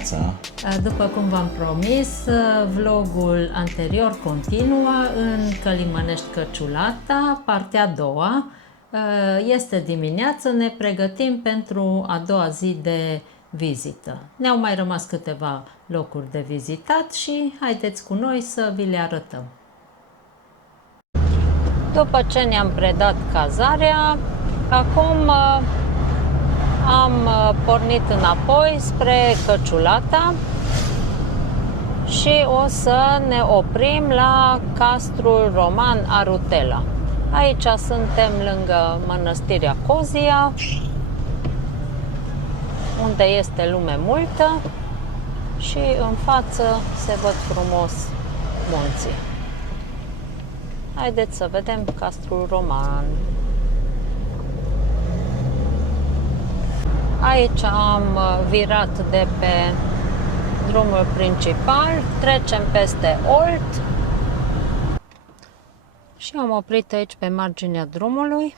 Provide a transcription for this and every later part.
dimineața! După cum v-am promis, vlogul anterior continuă în Călimănești Căciulata, partea a doua. Este dimineață, ne pregătim pentru a doua zi de vizită. Ne-au mai rămas câteva locuri de vizitat și haideți cu noi să vi le arătăm. După ce ne-am predat cazarea, acum am pornit înapoi spre Căciulata și o să ne oprim la Castrul Roman Arutela. Aici suntem lângă Mănăstirea Cozia, unde este lume multă și în față se văd frumos munții. Haideți să vedem Castrul Roman. Aici am virat de pe drumul principal, trecem peste Olt și am oprit aici pe marginea drumului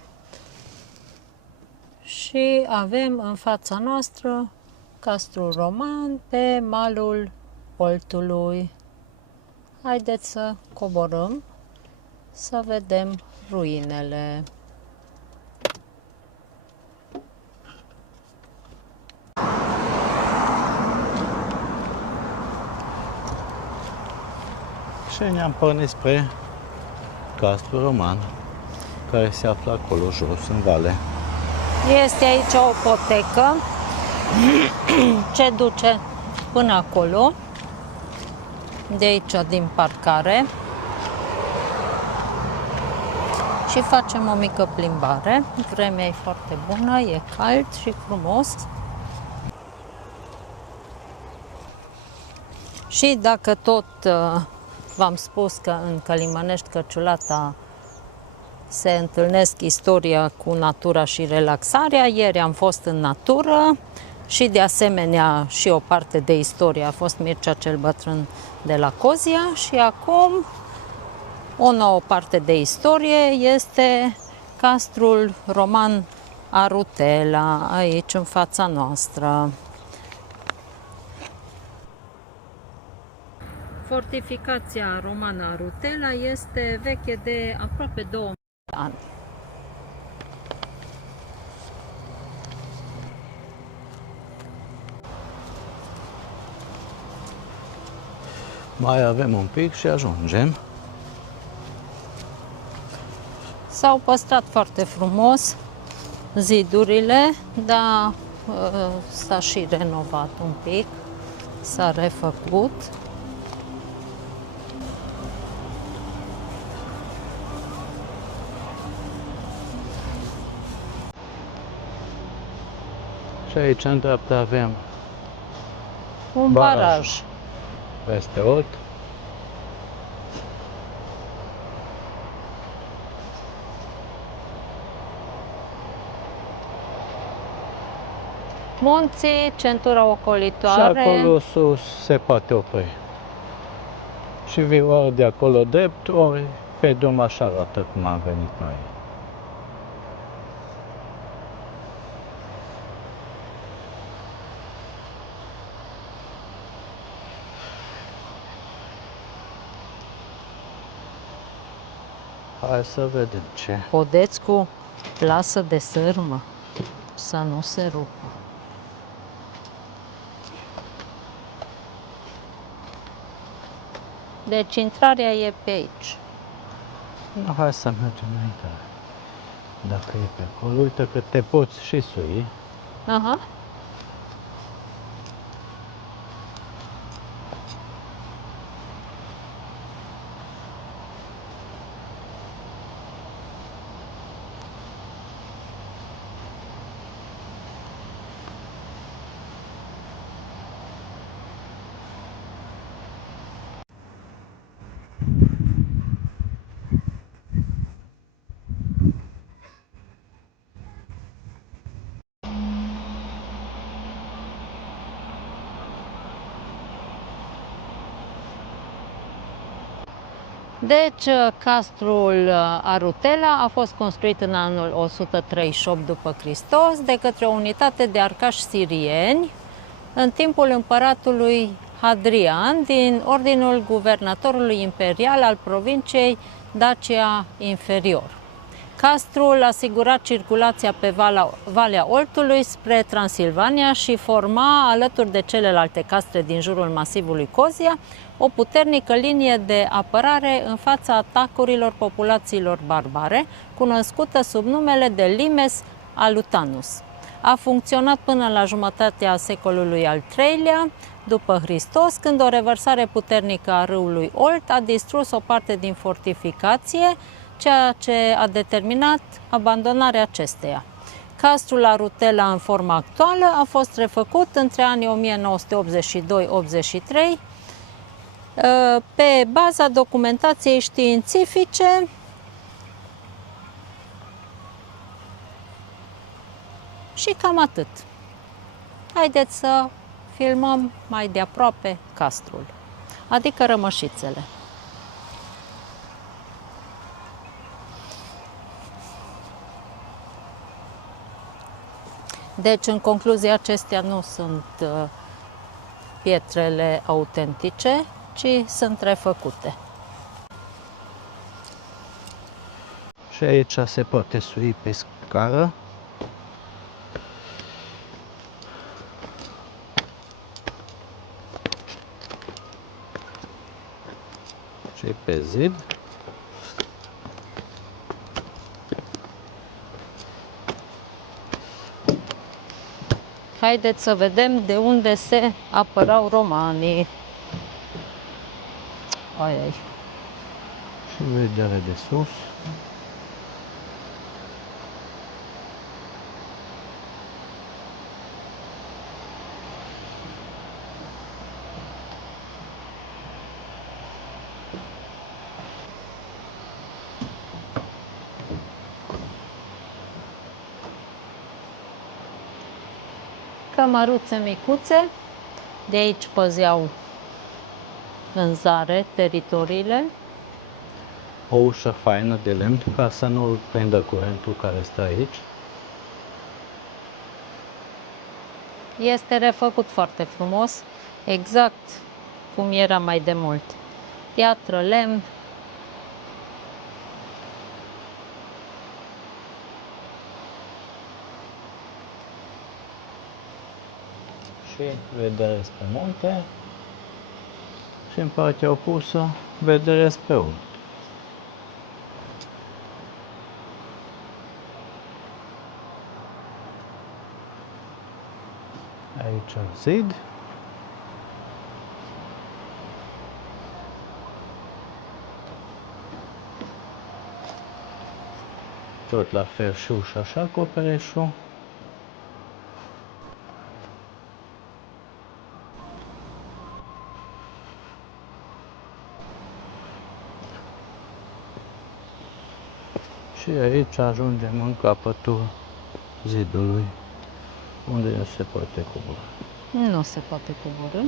și avem în fața noastră Castrul Roman pe malul Oltului. Haideți să coborâm să vedem ruinele. Și ne-am pornit spre Castrul Roman, care se află acolo jos, în vale. Este aici o potecă ce duce până acolo, de aici din parcare, și facem o mică plimbare. Vremea e foarte bună, e cald și frumos. Și dacă tot v-am spus că în Călimănești Căciulata se întâlnesc istoria cu natura și relaxarea, ieri am fost în natură și de asemenea și o parte de istorie a fost Mircea cel Bătrân de la Cozia și acum o nouă parte de istorie este Castrul Roman Arutela, aici în fața noastră. Fortificația romană Arutela este veche de aproape 2000 de ani. Mai avem un pic și ajungem. S-au păstrat foarte frumos zidurile, dar s-a și renovat un pic, s-a refăcut. Și aici în dreapta avem Un baraj. peste Olt. Munții, centura ocolitoare. Și acolo sus se poate opri. Și vii ori de acolo drept, ori pe drum așa arată cum am venit noi. Hai să vedem ce. Podeți cu plasă de sârmă, să nu se rupă. Deci intrarea e pe aici. Hai să mergem înainte. Dacă e pe acolo, uite că te poți și sui. Aha. Deci, castrul Arutela a fost construit în anul 138 după Hristos de către o unitate de arcași sirieni în timpul împăratului Hadrian din ordinul guvernatorului imperial al provinciei Dacia Inferior. Castrul asigura circulația pe Valea Oltului spre Transilvania și forma, alături de celelalte castre din jurul masivului Cozia, o puternică linie de apărare în fața atacurilor populațiilor barbare, cunoscută sub numele de Limes Alutanus. A funcționat până la jumătatea secolului al III-lea după Hristos, când o revărsare puternică a râului Olt a distrus o parte din fortificație, ceea ce a determinat abandonarea acesteia. Castrul la Rutela în forma actuală a fost refăcut între anii 1982-83 pe baza documentației științifice și cam atât. Haideți să filmăm mai de aproape castrul, adică rămășițele. Deci, în concluzie, acestea nu sunt pietrele autentice, ci sunt refăcute. Și aici se poate sui pe scară. Și pe zid. Haideți să vedem de unde se apărau romanii. Ai. Și vedere de sus. Cămăruțe micuțe, de aici păzeau în zare teritoriile. O ușă faină de lemn ca să nu prindă curentul care stă aici. Este refăcut foarte frumos, exact cum era mai de mult. Piatră, lemn. Și vedere spre munte. Și în partea opusă, vedere spre urmă. Aici zid. Tot la fel și ușa așa, acoperișul. Și aici ajungem în capătul zidului, unde nu se poate coborî. Nu se poate coborî.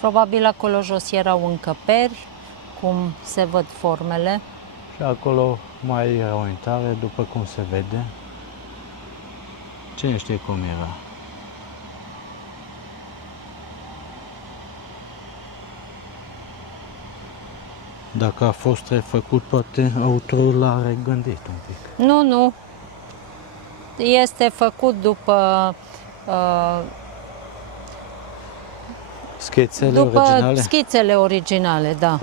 Probabil acolo jos erau încăperi, cum se văd formele. Și acolo mai era o intrare, după cum se vede. Cine știe cum era? Dacă a fost refăcut, poate autorul l-a regândit un pic. Nu, nu. Este făcut după Schițele originale? Schițele originale, da.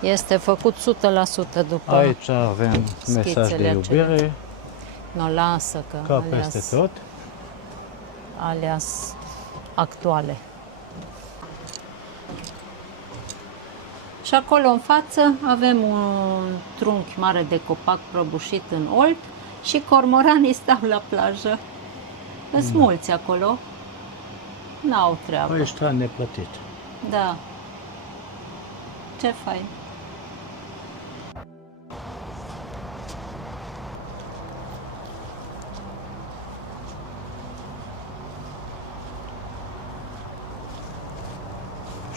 Este făcut 100% după. Aici avem mesaj de iubire. Nu, lasă că Ca peste tot. Alias actuale. Și acolo în față avem un trunchi mare de copac prăbușit în olt și cormoranii stau la plajă. Sunt mulți acolo. N-au treabă. Ăștia neplătit. Da. Ce fain.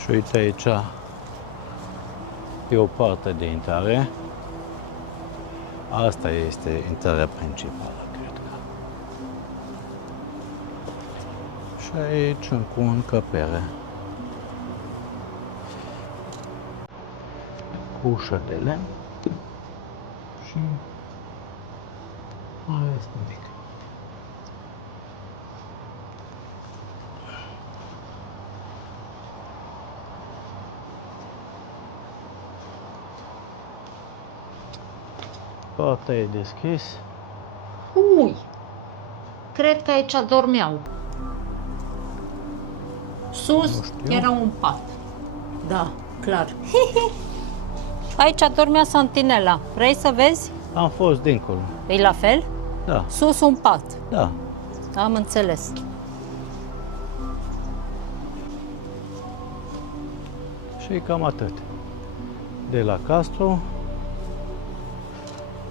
Și uite aici e o parte de intrare. Asta este intrarea principală, cred că. Și aici încă o încăpere. Cu ușă de lemn și mai este nimic. Poarta e deschis. Ui! Cred că aici dormeau. Sus era un pat. Da, clar. Aici dormea Santinela. Vrei să vezi? Am fost dincolo. E la fel? Da, Sus un pat. da. Am înțeles. Și cam atât. De la Castro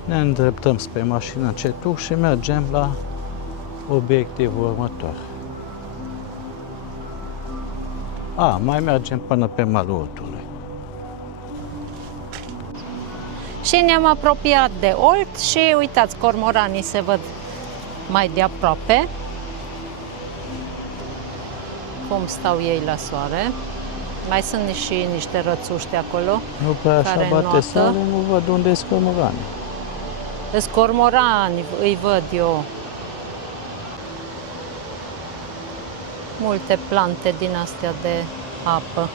ne îndreptăm spre mașină încetul și mergem la obiectivul următor. Mai mergem până pe malul Oltului. Și ne-am apropiat de Olt și uitați, cormoranii se văd mai de aproape. Cum stau ei la soare. Mai sunt și niște rățuște acolo. Nu prea așa care bate notă. soare, nu văd unde sunt cormorani. Sunt cormorani, îi văd eu. Multe plante din astea de apă.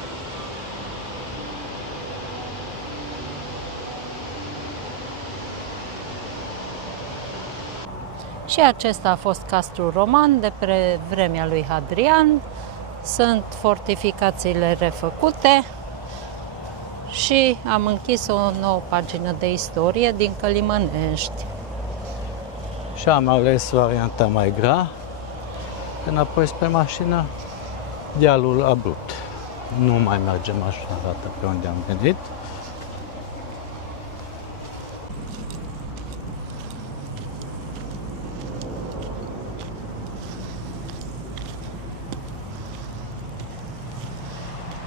Și acesta a fost castrul roman de pe vremea lui Hadrian. Sunt fortificațiile refăcute și am închis o nouă pagină de istorie din Călimănești. Și am ales varianta mai grea, înapoi spre mașină, dealul abrupt. Nu mai mergem așa dată pe unde am gândit.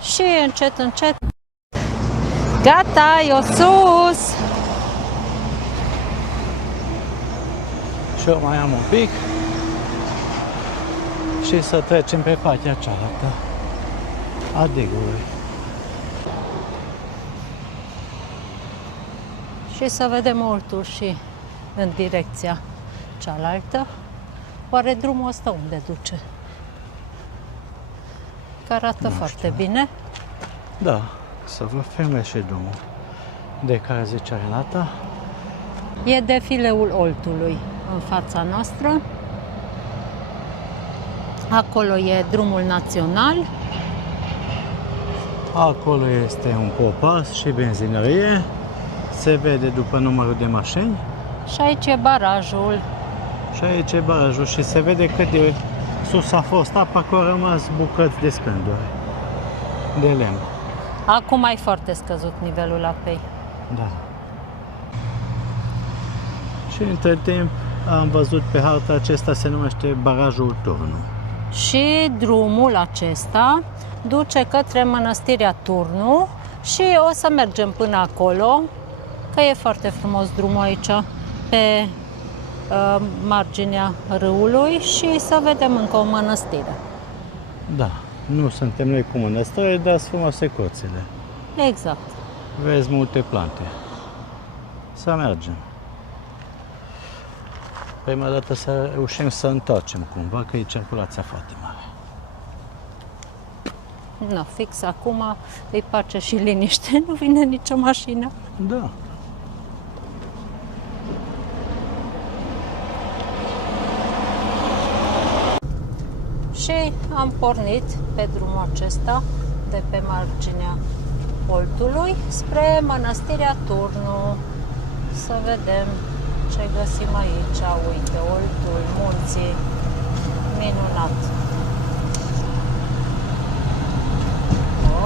Și încet, încet, gata, eu sus! Și eu mai am un pic și să trecem pe partea cealaltă a digului. Și să vedem Oltul și în direcția cealaltă. Oare drumul ăsta unde duce? Că arată foarte bine. Da, să vă filmez și drumul de care zicea Renata. E defileul Oltului în fața noastră. Acolo e drumul național. Acolo este un popas și benzinărie. Se vede după numărul de mașini. Și aici e barajul. Și aici e barajul și se vede cât de sus a fost apa, că au rămas bucăți de scânduri de lemn. Acum e foarte scăzut nivelul apei. Da. Și între timp am văzut pe harta acesta se numește barajul Turnu. Și drumul acesta duce către Mănăstirea Turnu și o să mergem până acolo, că e foarte frumos drumul aici pe marginea râului și să vedem încă o mănăstire. Da, nu suntem noi cu mănăstire, dar sunt frumoase coțele. Exact. Vezi multe plante. Să mergem. Prima dată să reușim să întoarcem cumva, că e circulația foarte mare. No, fix acum îi pace și liniște, nu vine nicio mașină. Da. Și am pornit pe drumul acesta de pe marginea Oltului spre Mănăstirea Turnu. Să vedem ce găsim aici. Uite, Oltul, munții, minunat.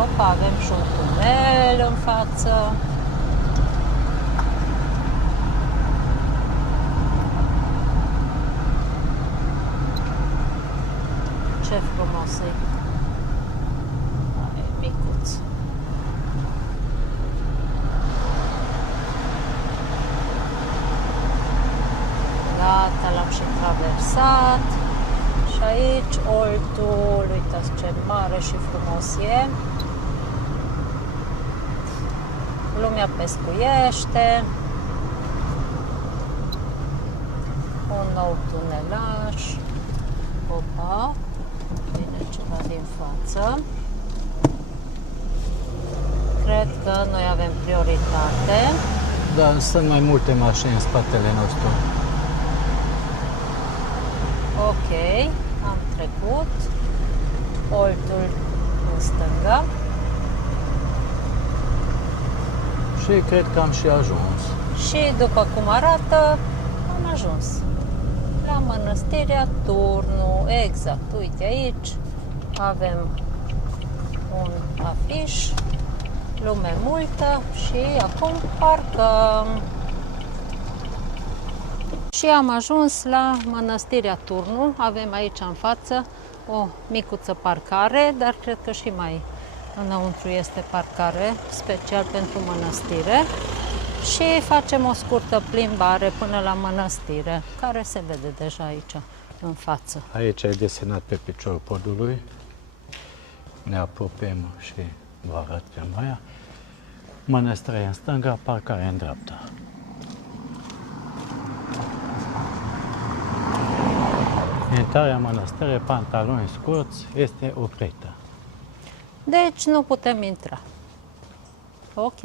Opa, avem și un tunel în față. Ce frumos e! E micuț. relaxat. Și aici oltul, uitați ce mare și frumos e. Lumea pescuiește. Un nou tunelaj. Opa, vine ceva din față. Cred că noi avem prioritate. Da, sunt mai multe mașini în spatele nostru. Ok, am trecut. Oltul în stânga. Și cred că am și ajuns. Și după cum arată, am ajuns la Mănăstirea Turnu. Exact, uite aici avem un afiș, lume multă și acum parcăm. Și am ajuns la Mănăstirea Turnu. Avem aici în față o micuță parcare, dar cred că și mai înăuntru este parcare special pentru mănăstire. Și facem o scurtă plimbare până la mănăstire, care se vede deja aici în față. Aici e desenat pe piciorul podului. Ne apropiem și vă arăt pe Maia. Mănăstirea în stânga, parcarea în dreapta. Intrarea mănăstirii, pantaloni scurți, este oprită. Deci nu putem intra. Ok.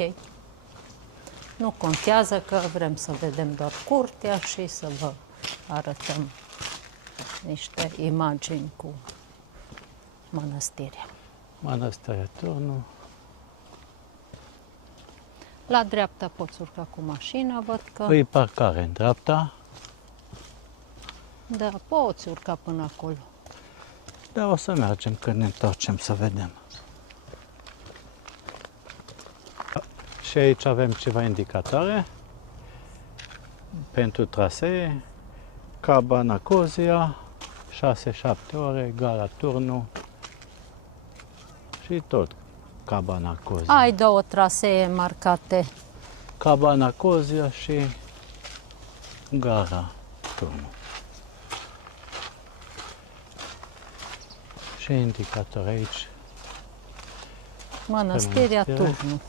Nu contează că vrem să vedem doar curtea și să vă arătăm niște imagini cu mănăstirea. Mănăstirea Turnu. La dreapta poți urca cu mașina, văd că... Îi parcare în dreapta. Da, poți urca până acolo. Dar o să mergem când ne întoarcem să vedem. Și aici avem ceva indicatoare pentru trasee. Cabana Cozia, 6-7 ore, gara Turnu și tot Cabana Cozia. Ai două trasee marcate. Cabana Cozia și gara Turnu. Și indicator aici. Mănăstirea Mănăstire. Turnu.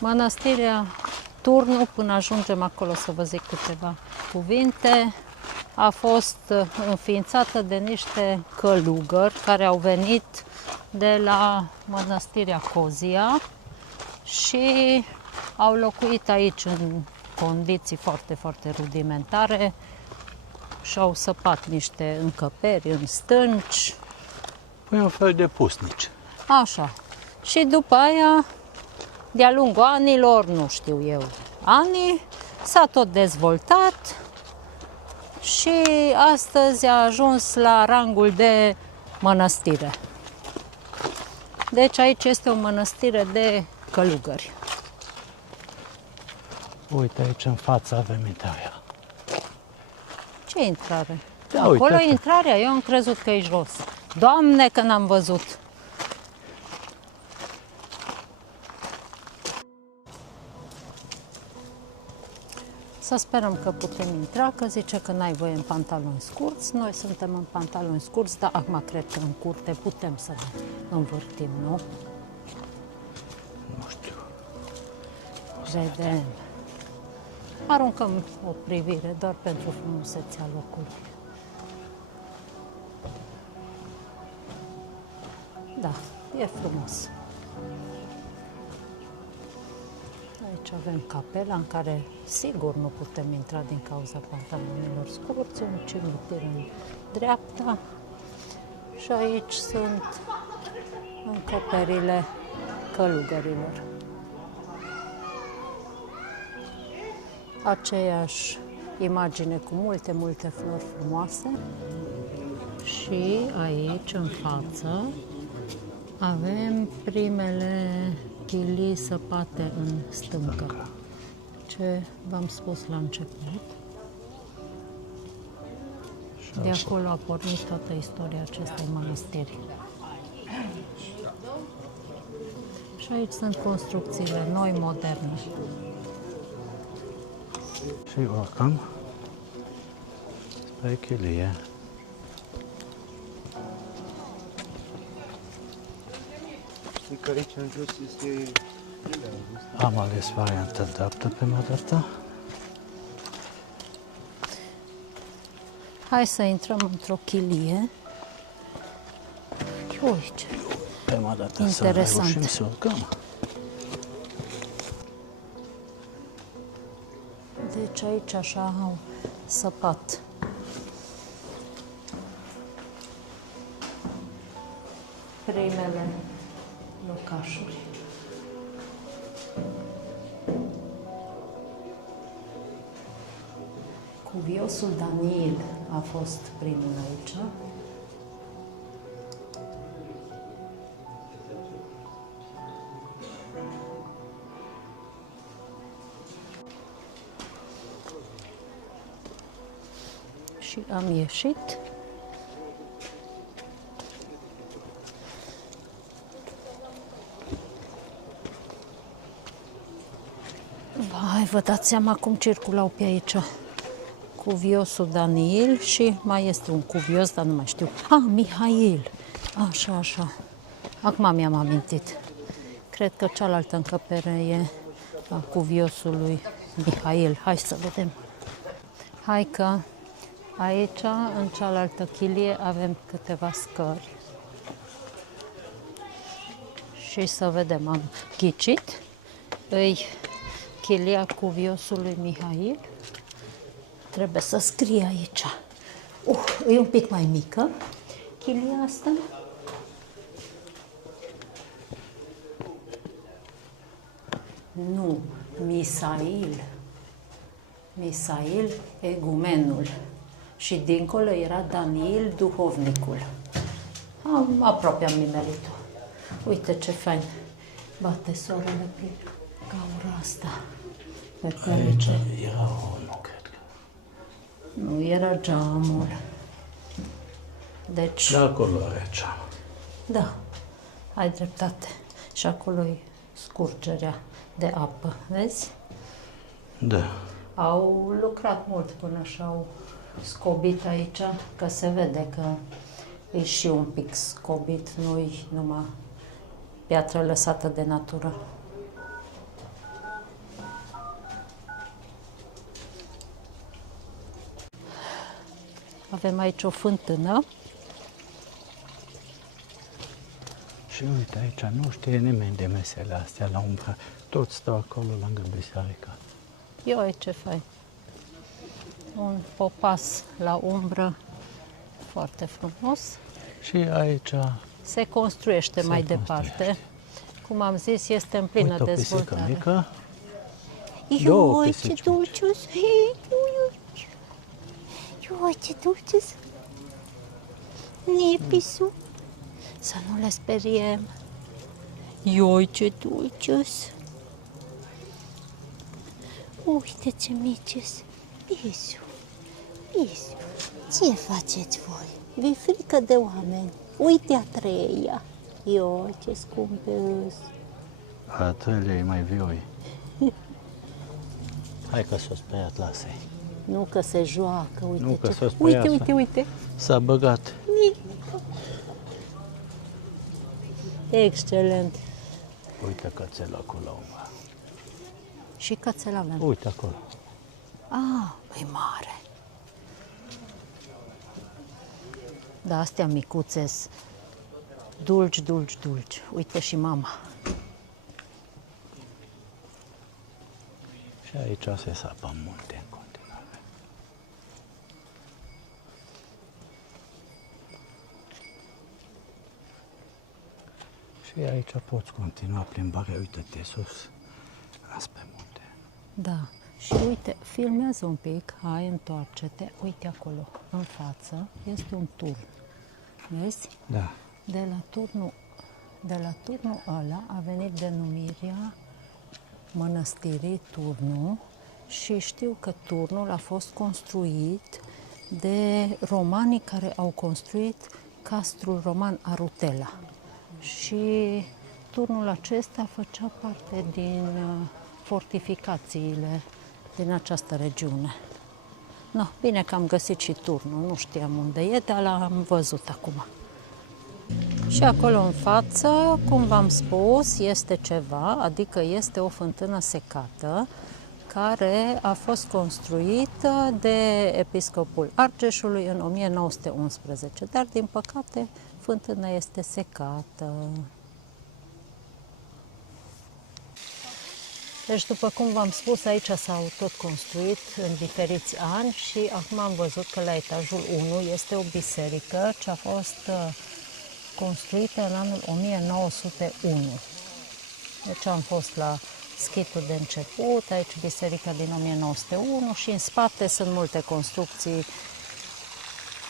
Mănăstirea Turnu, până ajungem acolo să vă zic câteva cuvinte, a fost înființată de niște călugări care au venit de la Mănăstirea Cozia și au locuit aici în condiții foarte, foarte rudimentare și au săpat niște încăperi în stânci. Păi un fel de pusnici. Așa. Și după aia, de-a lungul anilor, nu știu eu, ani, s-a tot dezvoltat și astăzi a ajuns la rangul de mănăstire. Deci aici este o mănăstire de călugări. Uite, aici în față avem intrarea. Ce intrare? Da, Acolo uite. e intrarea, eu am crezut că e jos. Doamne, că n-am văzut! Să sperăm că putem intra, că zice că n-ai voie în pantaloni scurți. Noi suntem în pantaloni scurți, dar acum cred că în curte putem să ne învârtim, nu? Nu știu. Vedem. Aruncăm o privire doar pentru frumusețea locului. Da, e frumos. Aici avem capela în care sigur nu putem intra din cauza pantalonilor scurți, un cimitir în dreapta și aici sunt încăperile călugărilor. Aceeași imagine cu multe, multe flori frumoase și aici în față avem primele chilii săpate în stâncă. Ce v-am spus la început. De acolo a pornit toată istoria acestei mănăstiri. Și Și aici sunt construcțiile noi, moderne. Și urcăm spre chilie. Știi că aici în jos este... Am ales varianta dreaptă prima dată. Hai să intrăm într-o chilie. Uite, Prima dată Interesant. să reușim să urcăm. deci aici așa au săpat. Primele locașuri. Cuviosul Daniil a fost primul aici. Și am ieșit. Vai, vă dați seama cum circulau pe aici. Cuviosul Daniil și mai este un cuvios, dar nu mai știu. Mihail. Așa, așa. Acum mi-am amintit. Cred că cealaltă încăpere e a cuviosului Mihail. Hai să vedem. Hai că aici, în cealaltă chilie, avem câteva scări. Și să vedem, am ghicit. Îi chilia cuviosului Mihail. Trebuie să scrie aici. E un pic mai mică chilia asta. Nu, Misail. Misail, egumenul. Și dincolo era Daniil, duhovnicul. Aproape am nimerit-o. Uite ce fain. Bate soarele prin gaura asta. Pe care Aici era unul, cred că. nu era geamul. Deci, De acolo are geam. da, ai dreptate. Și acolo e scurgerea de apă, vezi? Da. Au lucrat mult până și-au scobit aici, că se vede că e și un pic scobit, nu-i numai piatră lăsată de natură. Avem aici o fântână. Și uite, aici nu știe nimeni de mesele astea la umbră. Toți stau acolo lângă biserică. Ioi, ce fain! Un popas la umbră foarte frumos. Și aici Se construiește mai construiește. departe. Cum am zis, este în plină uite o pisică dezvoltare. mică. Două Ioi, ce pisici dulcius! Ioi, ce dulcius! Nipisul! Să nu le speriem! Ioi, ce dulcius! Uite ce micis! Pisu! Pisu! Ce faceți voi? Vi frică de oameni? Uite a treia! Ioi, ce scumpe îs! A treilea e mai vioi. Hai că s-o speriat, lasă-i. Nu că se joacă, uite Nu, că ce... s-o speriat. Uite, uite, uite! S-a băgat. Excelent! Uite cățelul acolo la umbră. Și cățel avem. Uite acolo. E mare. Da, astea micuțe dulci, dulci, dulci. Uite și mama. Și aici se sapă în munte în continuare. Și aici poți continua plimbarea, uite-te sus, spre munte. Da. Și uite, filmează un pic, hai, întoarce-te. Uite acolo, în față, este un turn. Vezi? Da. De la turnul ăla a venit denumirea mănăstirii Turnul și știu că turnul a fost construit de romanii care au construit castrul roman Arutela. Și turnul acesta făcea parte din fortificațiile din această regiune. No, bine că am găsit și turnul, nu știam unde e, dar l-am văzut acum. Și acolo în față, cum v-am spus, este ceva, adică este o fântână secată care a fost construită de episcopul Argeșului în 1911, dar din păcate fântâna este secată. Deci, după cum v-am spus, aici s-au tot construit în diferiți ani și acum am văzut că la etajul 1 este o biserică ce a fost construită în anul 1901. Deci am fost la schitul de început, aici biserica din 1901 și în spate sunt multe construcții.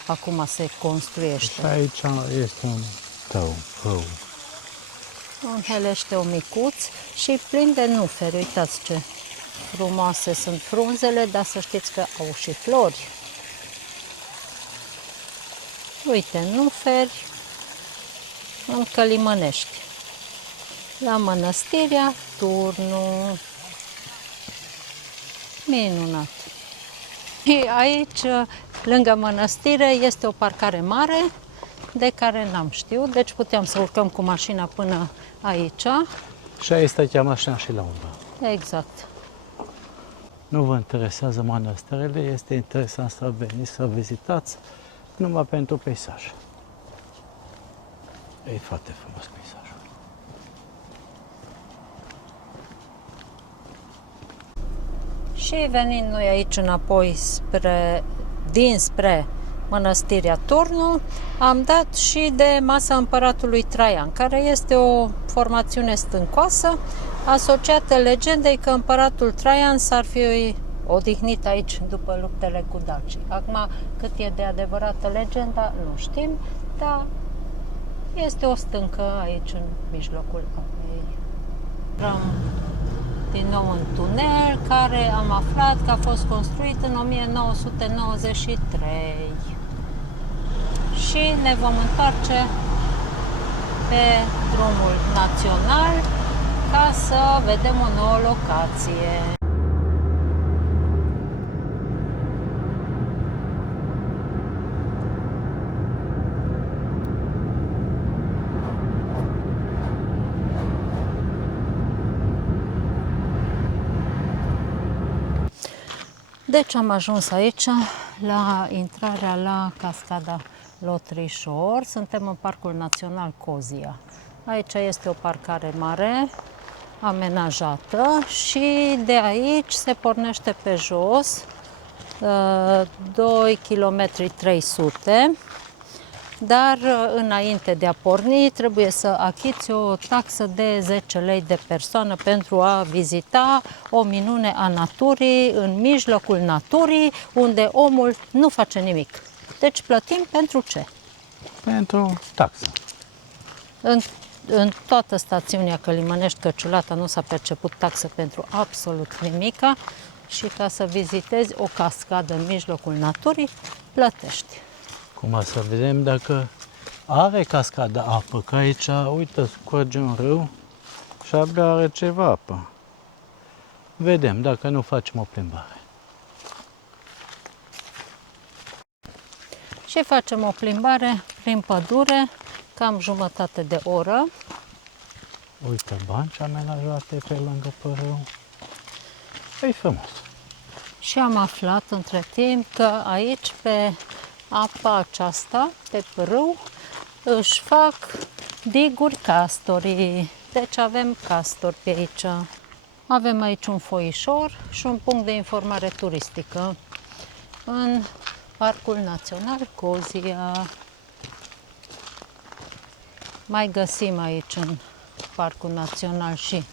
Acum se construiește. Și aici este un tău. Un heleșteu micuț și plin de nuferi. Uitați ce frumoase sunt frunzele, dar să știți că au și flori. Uite, nuferi în Călimănești. La Mănăstirea Turnu. Minunat! Și aici, lângă mănăstire, este o parcare mare de care n-am știut, deci puteam să urcăm cu mașina până aici. Și aici stătea mașina și la umbră. Exact. Nu vă interesează mănăstările, este interesant să veniți, să vizitați numai pentru peisaj. E foarte frumos peisajul. Și venind noi aici înapoi dinspre Mănăstirea Turnu, am dat și de Masa Împăratului Traian, care este o formațiune stâncoasă asociată legendei că împăratul Traian s-ar fi odihnit aici după luptele cu dacii. Acum, cât e de adevărată legenda, nu știm, dar este o stâncă aici în mijlocul apei. Intrăm din nou în tunel, care am aflat că a fost construit în 1993. Și ne vom întoarce pe drumul național ca să vedem o nouă locație. Deci am ajuns aici la intrarea la cascada Lotrișor. Suntem în Parcul Național Cozia. Aici este o parcare mare, amenajată și de aici se pornește pe jos 2 km 300, dar înainte de a porni trebuie să achiți o taxă de 10 lei de persoană pentru a vizita o minune a naturii în mijlocul naturii, unde omul nu face nimic. Deci plătim pentru ce? Pentru taxă. În toată stațiunea Călimănești-Căciulata nu s-a perceput taxă pentru absolut nimica și ca să vizitezi o cascadă în mijlocul naturii, plătești. Cum să vedem dacă are cascada apă, că aici, uite, curge un râu și abia are ceva apă. Vedem dacă nu facem o plimbare. Și facem o plimbare prin pădure, cam jumătate de oră. Uite, banci amenajate pe lângă părâu. E frumos. Și am aflat între timp că aici, pe apa aceasta, pe pârâu, își fac diguri castorii. Deci avem castori pe aici. Avem aici un foișor și un punct de informare turistică în Parcul Național Cozia. Mai găsim aici în Parcul Național și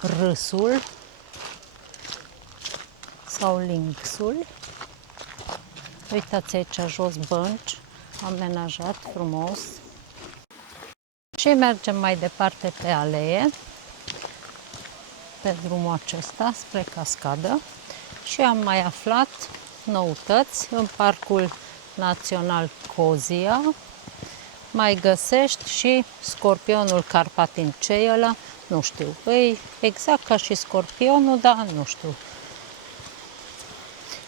râsul sau lynxul. Uitați aici jos bănci, amenajat frumos. Și mergem mai departe pe alee, pe drumul acesta, spre cascadă. Și am mai aflat noutăți în Parcul Național Cozia. mai găsești și scorpionul carpatin. Ce e ăla? Nu știu. E exact ca și scorpionul, dar nu știu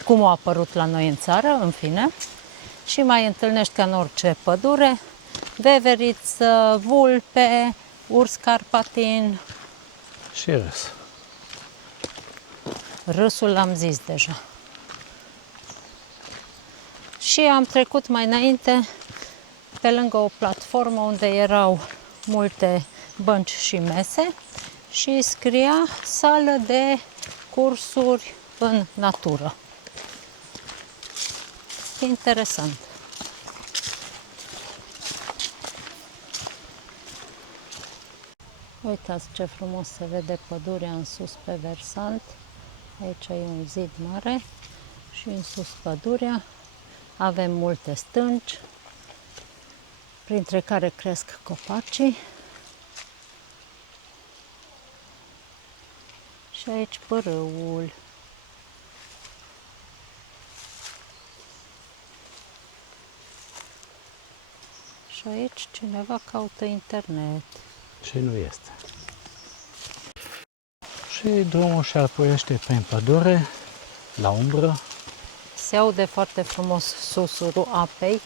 cum a apărut la noi în țară, în fine. Și mai întâlnești ca în orice pădure veveriță, vulpe, urs carpatin. Și râs. Râsul l-am zis deja. Și am trecut mai înainte pe lângă o platformă unde erau multe bănci și mese și scria sală de cursuri în natură. Interesant. Uitați ce frumos se vede pădurea în sus pe versant. Aici e un zid mare și în sus pădurea. Avem multe stânci, printre care cresc copacii. Și aici părâul. Și aici cineva caută internet. Și nu este. Și drumul și alpoiește prin pădure, la umbră. Se aude foarte frumos susurul apei.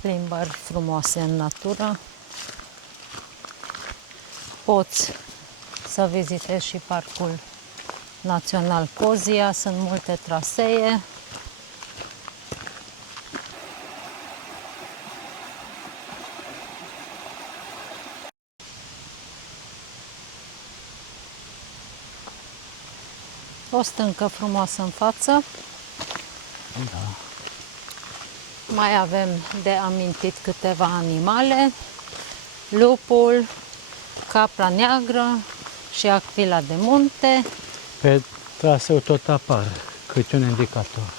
Plimbări frumoase în natură. Poți să vizitezi și Parcul Național Cozia, sunt multe trasee. O stâncă frumoasă în față. Da. Mai avem de amintit câteva animale. Lupul, capra neagră și acvila de munte. Pe traseu tot apare câte un indicator.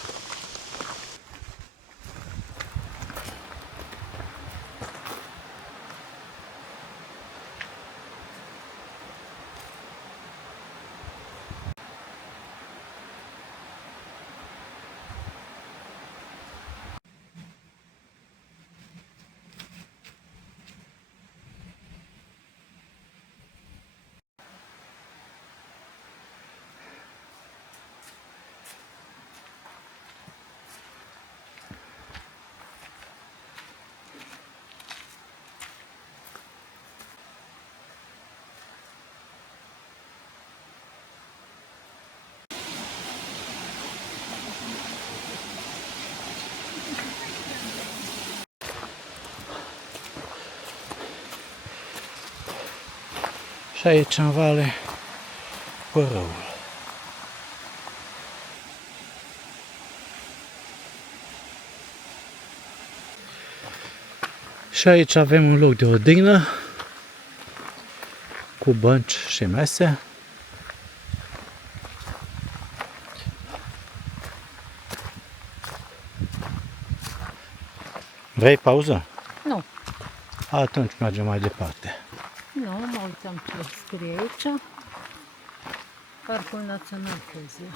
Și aici în vale părăul. Și aici avem un loc de odihnă cu bănci și mese. Vrei pauză? Nu, Atunci mergem mai departe. nu, mă uitam ce scrie aici. Parcul Național Cozia.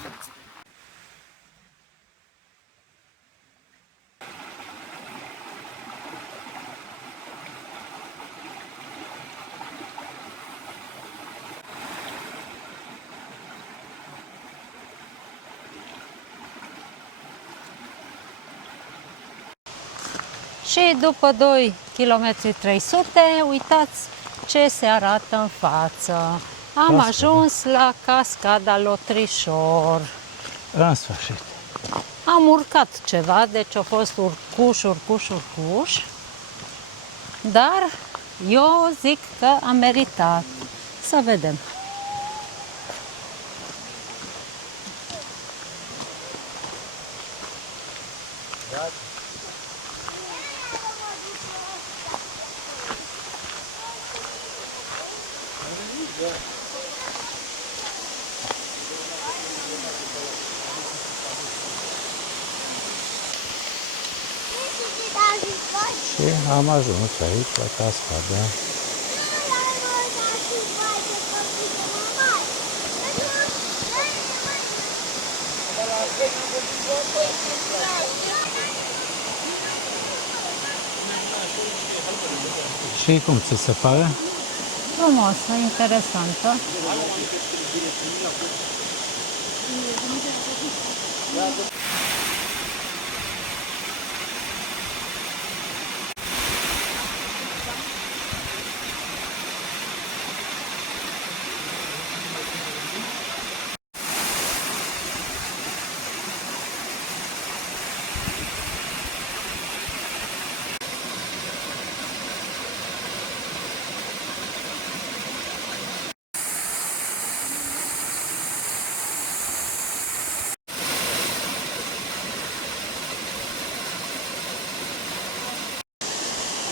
Și după 2 km 300, uitați ce se arată în față. Am Cascada. ajuns la cascada Lotrișor. În sfârșit. Am urcat ceva, deci a fost urcuș, dar eu zic că a meritat. Să vedem. Și am ajuns aici la cascadă. Și cum ți se pare? Frumoasă, interesantă.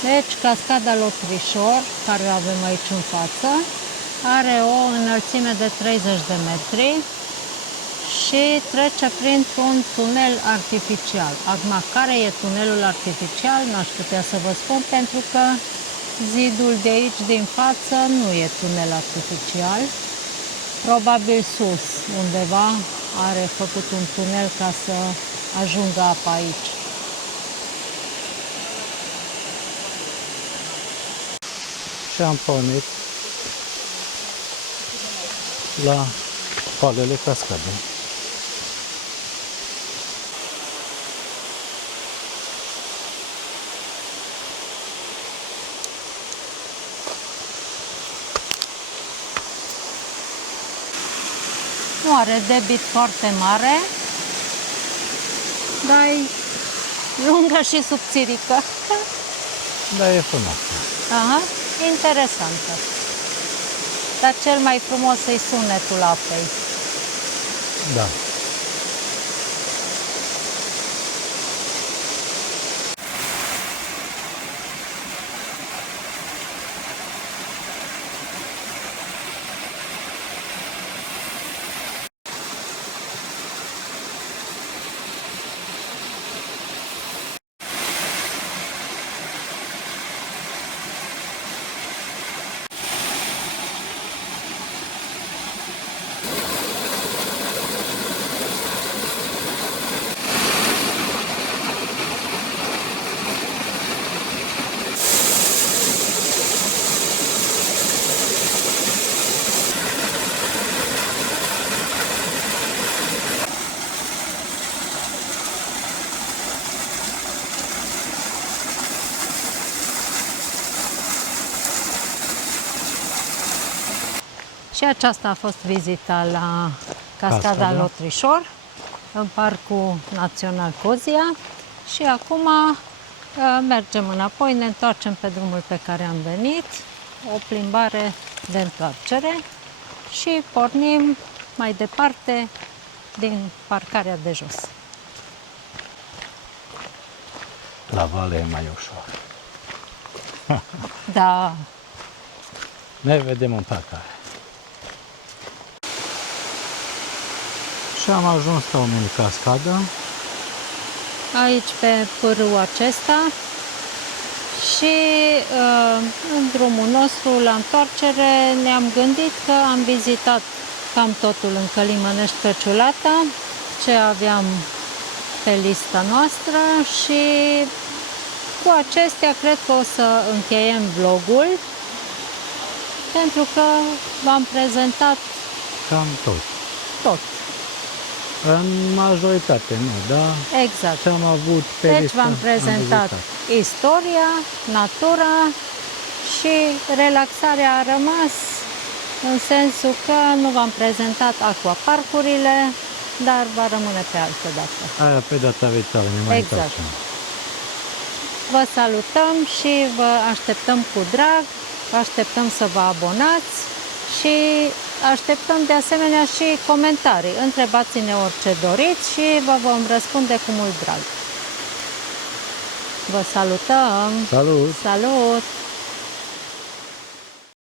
Deci, cascada Lotrișor, care o avem aici în față, are o înălțime de 30 de metri și trece printr-un tunel artificial. Acum, care e tunelul artificial? N-aș putea să vă spun, pentru că zidul de aici, din față, nu e tunel artificial. Probabil sus, undeva, are făcut un tunel ca să ajungă apa aici. Și am pornit la palele cascadei. Nu are debit foarte mare, dar e lungă și subțirică. Da, e frumos. Aha, interesantă. Dar cel mai frumos e sunetul apei. Da. Și aceasta a fost vizita la cascada Cascada. Lotrișor, în Parcul Național Cozia. Și acum mergem înapoi, ne întoarcem pe drumul pe care am venit, o plimbare de întoarcere și pornim mai departe din parcarea de jos. La vale e mai ușor. Da, Ne vedem în parcare. Și am ajuns la o mini-cascadă. aici pe pârâul acesta și în drumul nostru la întoarcere ne-am gândit că am vizitat cam totul în Călimănești pe Ciulata, ce aveam pe lista noastră și cu acestea cred că o să încheiem vlogul, pentru că v-am prezentat Cam tot. tot. În majoritate, nu, da? Exact. Ce am avut pe Deci listă, v-am am prezentat vizitat. istoria, natura și relaxarea a rămas în sensul că nu v-am prezentat aquaparcurile, dar va rămâne pe altă dată. Aia pe data viitoare, ne mai Exact. întoarcem. Vă salutăm și vă așteptăm cu drag, vă așteptăm să vă abonați și așteptăm de asemenea și comentarii. Întrebați-ne orice doriți și vă vom răspunde cu mult drag. Vă salutăm! Salut! Salut!